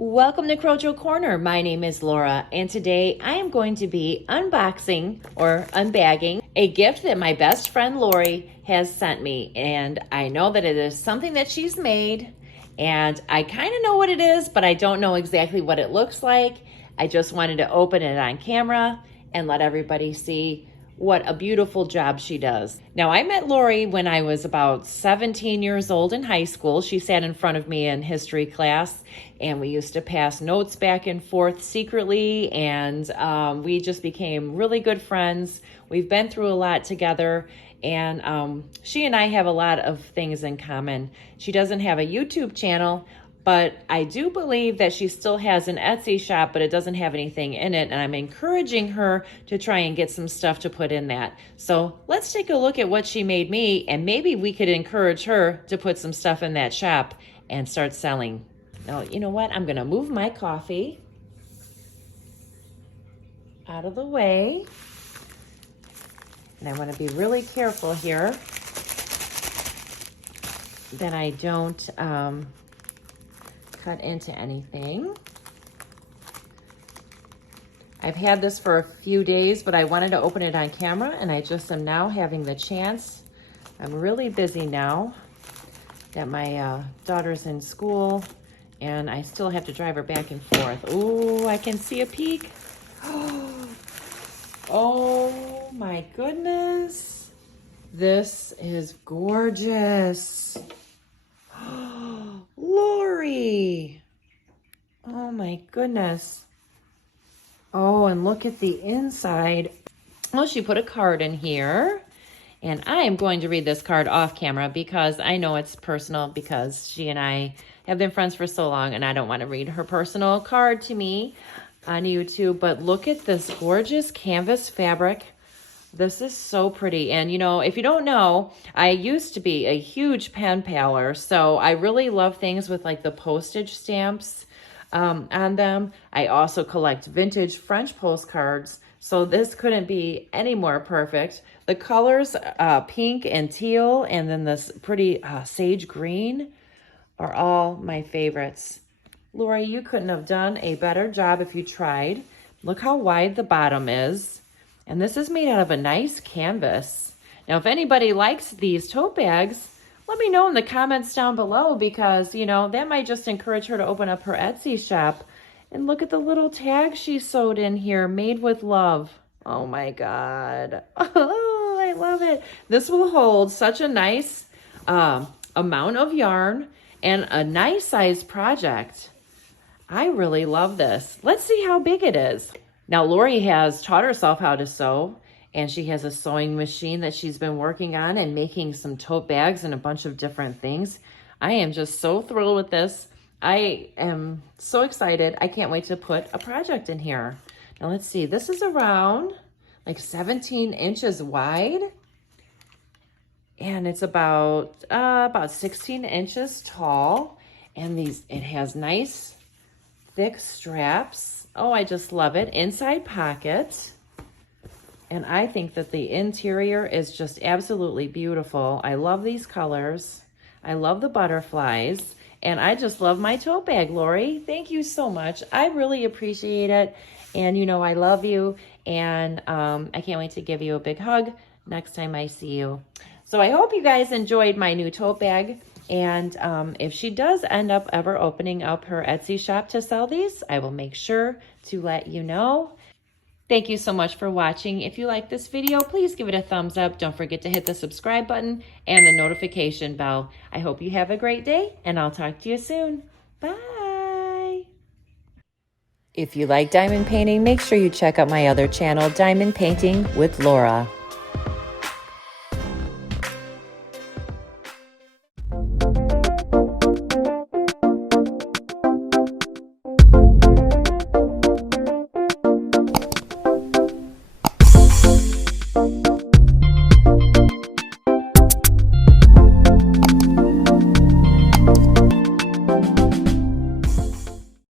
Welcome to Crojo Corner. My name is Laura, and today I am going to be unboxing or unbagging a gift that my best friend Lori has sent me. And I know that it is something that she's made, and I kind of know what it is, but I don't know exactly what it looks like. I just wanted to open it on camera and let everybody see what a beautiful job she does. Now, I met Lori when I was about 17 years old in high school. She sat in front of me in history class, and we used to pass notes back and forth secretly, and we just became really good friends. We've been through a lot together, and she and I have a lot of things in common. She doesn't have a YouTube channel, but I do believe that she still has an Etsy shop, but it doesn't have anything in it. And I'm encouraging her to try and get some stuff to put in that. So let's take a look at what she made me, and maybe we could encourage her to put some stuff in that shop and start selling. Now, you know what? I'm gonna move my coffee out of the way. And I wanna be really careful here that I don't, cut into anything. I've had this for a few days, but I wanted to open it on camera, and I just am now having the chance. I'm really busy now that my daughter's in school, and I still have to drive her back and forth. Ooh, I can see a peek. Oh my goodness. This is gorgeous. Lori! Oh my goodness. Oh, and look at the inside. Well, she put a card in here, and I am going to read this card off camera because I know it's personal, because she and I have been friends for so long, and I don't want to read her personal card to me on YouTube. But look at this gorgeous canvas fabric. This is so pretty. And you know, if you don't know, I used to be a huge pen paler, so I really love things with like the postage stamps on them. I also collect vintage French postcards, so this couldn't be any more perfect. The colors, pink and teal, and then this pretty sage green are all my favorites. Lori, you couldn't have done a better job if you tried. Look how wide the bottom is. And this is made out of a nice canvas. Now, if anybody likes these tote bags, let me know in the comments down below, because, you know, that might just encourage her to open up her Etsy shop. And look at the little tag she sewed in here, made with love. Oh my God. Oh, I love it. This will hold such a nice amount of yarn and a nice size project. I really love this. Let's see how big it is. Now, Lori has taught herself how to sew, and she has a sewing machine that she's been working on and making some tote bags and a bunch of different things. I am just so thrilled with this. I am so excited. I can't wait to put a project in here. Now, let's see. This is around like 17 inches wide, and it's about 16 inches tall. And it has nice thick straps. Oh, I just love it. Inside pocket. And I think that the interior is just absolutely beautiful. I love these colors. I love the butterflies. And I just love my tote bag, Lori. Thank you so much. I really appreciate it. And you know, I love you. And I can't wait to give you a big hug next time I see you. So I hope you guys enjoyed my new tote bag. And if she does end up ever opening up her Etsy shop to sell these, I will make sure to let you know. Thank you so much for watching. If you like this video, please give it a thumbs up. Don't forget to hit the subscribe button and the notification bell. I hope you have a great day, and I'll talk to you soon. Bye. If you like diamond painting, make sure you check out my other channel, Diamond Painting with Lora.